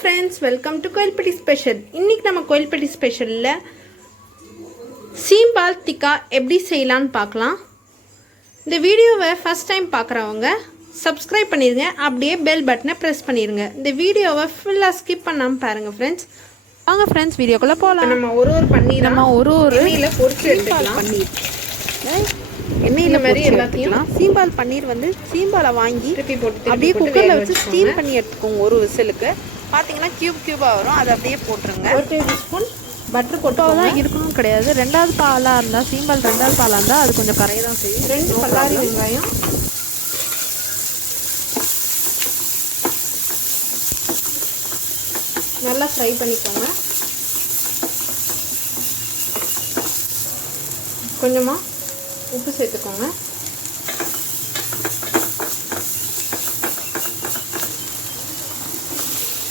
friends, welcome to Kovilpatti special. இன்னைக்கு நம்ம கோயில்பட்டி ஸ்பெஷல்ல சீம்பால் திக்கா எப்படி செய்யலாம்னு பார்க்கலாம். இந்த வீடியோவை ஃபர்ஸ்ட் டைம் பார்க்குறவங்க சப்ஸ்கிரைப் பண்ணிடுங்க, அப்படியே பெல் பட்டனை ப்ரெஸ் பண்ணிடுங்க. இந்த வீடியோவை ஃபுல்லாக ஸ்கிப் பண்ணாமல் பாருங்கள் ஃப்ரெண்ட்ஸ். வாங்க ஃப்ரெண்ட்ஸ், வீடியோக்குள்ளே போகலாம். நம்ம ஒரு எண்ணெயில் பொரிச்சு எடுத்துக்கலாம். பன்னீர் எண்ணெயில் மாதிரி எல்லாத்தையும் சீம்பால் பன்னீர் வந்து சீம்பாலை வாங்கி அப்படியே குக்கரில் வச்சு ஸ்டீம் பண்ணி எடுத்துக்கோங்க. ஒரு விசிலுக்கு பார்த்தீங்கன்னா கியூபாக வரும், அதை அப்படியே போட்டுருங்க. 1 டேபிள் ஸ்பூன் பட்டர் போட்டால் இருக்கணும் கிடையாது. 2வது பாலாக இருந்தால் சீம்பால் 2வது பாலாக இருந்தால் அது கொஞ்சம் கரையை தான் செய்யும். 2 பல்லாரி வெங்காயம் நல்லா ஃப்ரை பண்ணிக்கோங்க. கொஞ்சமாக உப்பு சேர்த்துக்கோங்க.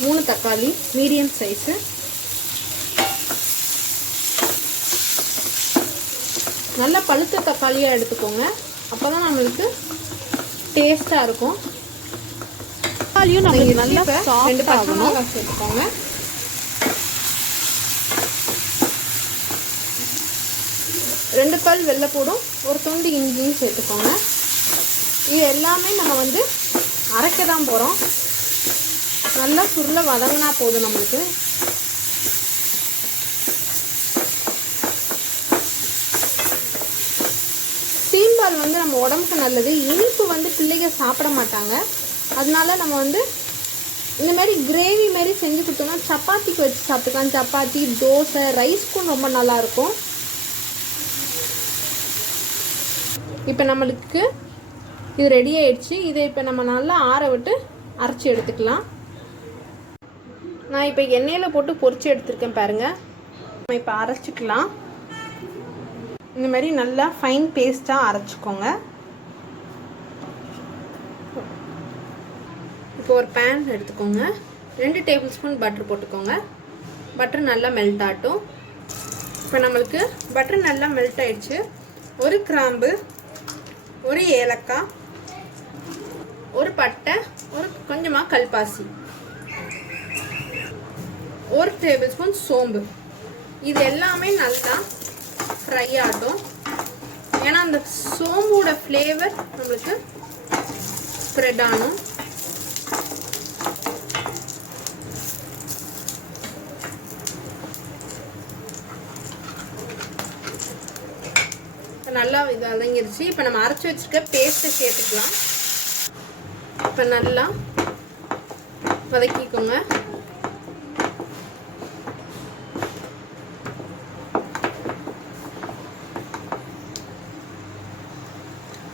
மூணு தக்காளி மீடியம் சைஸு, நல்லா பழுத்த தக்காளியாக எடுத்துக்கோங்க, அப்போ தான் நம்மளுக்கு டேஸ்ட்டாக இருக்கும். தக்காளியும் நம்மளுக்கு நல்லா 2 பச்சை மிளகாய் சேர்த்துக்கோங்க. 2 பல் வெள்ளைப்பூடும் 1 துண்டு இஞ்சியும் சேர்த்துக்கோங்க. இது எல்லாமே நம்ம வந்து அரைக்க தான் போகிறோம். நல்லா சுருள வதங்கினா போதும் நம்மளுக்கு. சீம்பால் வந்து நம்ம உடம்புக்கு நல்லது. இனிப்பு வந்து பிள்ளைங்க சாப்பிட மாட்டாங்க, அதனால நம்ம வந்து இந்த மாதிரி கிரேவி மாதிரி செஞ்சு கொடுத்தோம்னா சப்பாத்திக்கு வச்சு சாப்பிட்டுக்கலாம். சப்பாத்தி, தோசை, ரைஸ்க்கும் ரொம்ப நல்லாயிருக்கும். இப்போ நம்மளுக்கு இது ரெடி ஆயிடுச்சு. இதை இப்போ நம்ம நல்லா ஆற விட்டு அரைச்சி எடுத்துக்கலாம். நான் இப்போ எண்ணெயில் போட்டு பொரிச்சு எடுத்துருக்கேன் பாருங்கள். நம்ம இப்போ அரைச்சிக்கலாம். இந்த மாதிரி நல்லா ஃபைன் பேஸ்ட்டாக அரைச்சிக்கோங்க. இப்போ ஒரு பேன் எடுத்துக்கோங்க. 2 டேபிள் ஸ்பூன் பட்டர் போட்டுக்கோங்க. பட்டர் நல்லா மெல்ட் ஆகட்டும். இப்போ நம்மளுக்கு பட்டர் நல்லா மெல்ட் ஆயிடுச்சு. ஒரு கிராம்பு, ஒரு ஏலக்காய், ஒரு பட்டை, ஒரு கொஞ்சமாக கல்பாசி, 1 டேபிள் ஸ்பூன் சோம்பு, இது எல்லாமே நல்லா ஃப்ரை ஆகட்டும். ஏன்னா அந்த சோம்போட ஃப்ளேவர் நம்மளுக்கு ஸ்ப்ரெட் ஆகணும். நல்லா இது வதங்கிருச்சு. இப்போ நம்ம அரைச்சி வச்சுருக்க பேஸ்ட்டை சேர்த்துக்கலாம். இப்போ நல்லா வதக்கிக்கோங்க.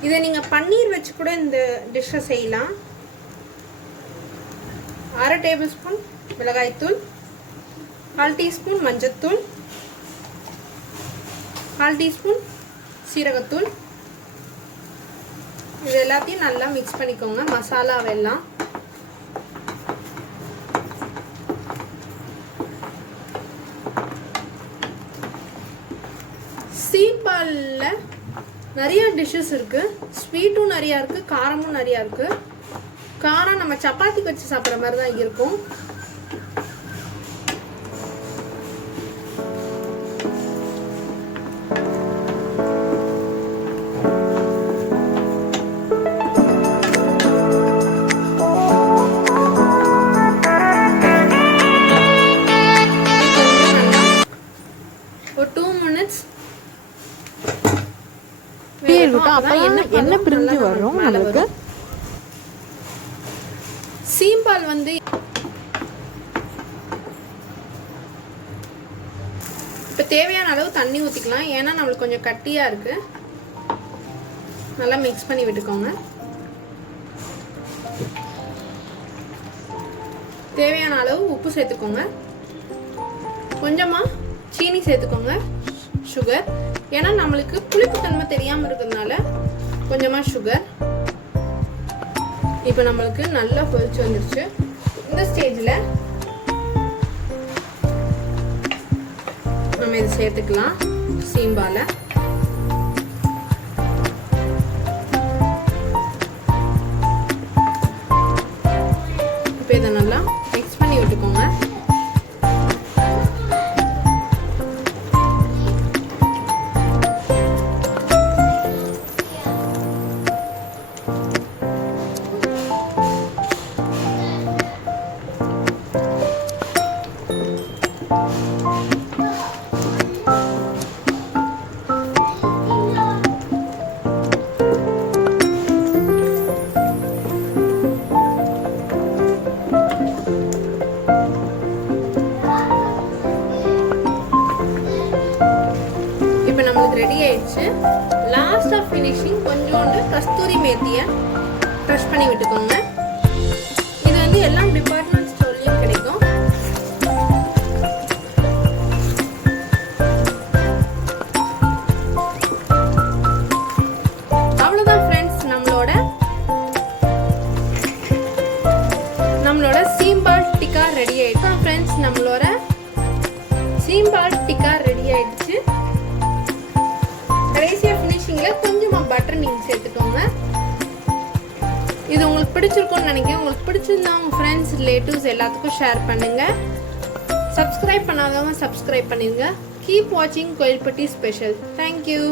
இதை நீங்கள் பன்னீர் வச்சு கூட இந்த டிஷ்ஷை செய்யலாம். 1/2 டேபிள் ஸ்பூன் மிளகாய்த்தூள், 1/4 டீஸ்பூன் மஞ்சத்தூள், 1/4 டீஸ்பூன் சீரகத்தூள், இது எல்லாத்தையும் நல்லா மிக்ஸ் பண்ணிக்கோங்க. மசாலாவெல்லாம் சீம்பால்ல நிறைய டிஷ்ஷஸ் இருக்கு. ஸ்வீட்டும் நிறையா இருக்கு, காரமும் நிறையா இருக்கு. காரம் நம்ம சப்பாத்திக்கு வச்சு சாப்பிட்ற மாதிரி தான் இருக்கும். ஒரு 2 மினிட்ஸ் எண்ணெய் பிரிஞ்சு வரும் நம்மளுக்கு. சீம்பால் வந்து இப்போ தேவையான அளவு தண்ணி ஊற்றிக்கலாம். ஏன்னா நம்மளுக்கு கொஞ்சம் கட்டியாக இருக்கு. நல்லா மிக்ஸ் பண்ணி விட்டுக்கோங்க. தேவையான அளவு உப்பு சேர்த்துக்கோங்க. கொஞ்சமாக சீனி சேர்த்துக்கோங்க, சுகர். ஏன்னா நம்மளுக்கு புளிப்புத்தன்மை தெரியாமல் இருக்கிறதுனால கொஞ்சமாக சுகர். இப்போ நம்மளுக்கு நல்லா கொதிச்சு வந்துருச்சு. இந்த ஸ்டேஜில் நம்ம இதை சேர்த்துக்கலாம். சீம்பாலை இப்போ இதை நல்லா மிக்ஸ் பண்ணி விட்டுக்கோங்க. ரெடி ஆயிடுச்சு. லாஸ்ட் ஆஃப் ஃபினிஷிங் கொஞ்சோண்டு கஸ்தூரி மேத்தியை க்ரஷ் பண்ணி விட்டுக்கோங்க. இது வந்து எல்லா டிபார்ட்மெண்ட் ஸ்டோர்லையும் கிடைக்கும். அவ்வளோதான் ஃப்ரெண்ட்ஸ், நம்மளோட சீம்பால் டிக்கா ரெடி ஆயிடுச்சு. ஃப்ரெண்ட்ஸ், நம்மளோட சீம்பால் டிக்கா ரெடி ஆயிடுச்சு. கடைசியா ஃபினிஷிங்ல கொஞ்சமா பட்டர் நீங்க சேர்த்துக்கோங்க. இது உங்களுக்கு பிடிச்சிருக்கும்னு நினைக்கிறேன். உங்களுக்கு பிடிச்சிருந்தா உங்க ஃப்ரெண்ட்ஸ் ரிலேட்டிவ்ஸ் எல்லாத்துக்கும் ஷேர் பண்ணுங்க. சப்ஸ்கிரைப் பண்ணாதவங்க சப்ஸ்கிரைப் பண்ணிருங்க. கீப் வாட்சிங் கோயில்பட்டி ஸ்பெஷல். தேங்க்யூ.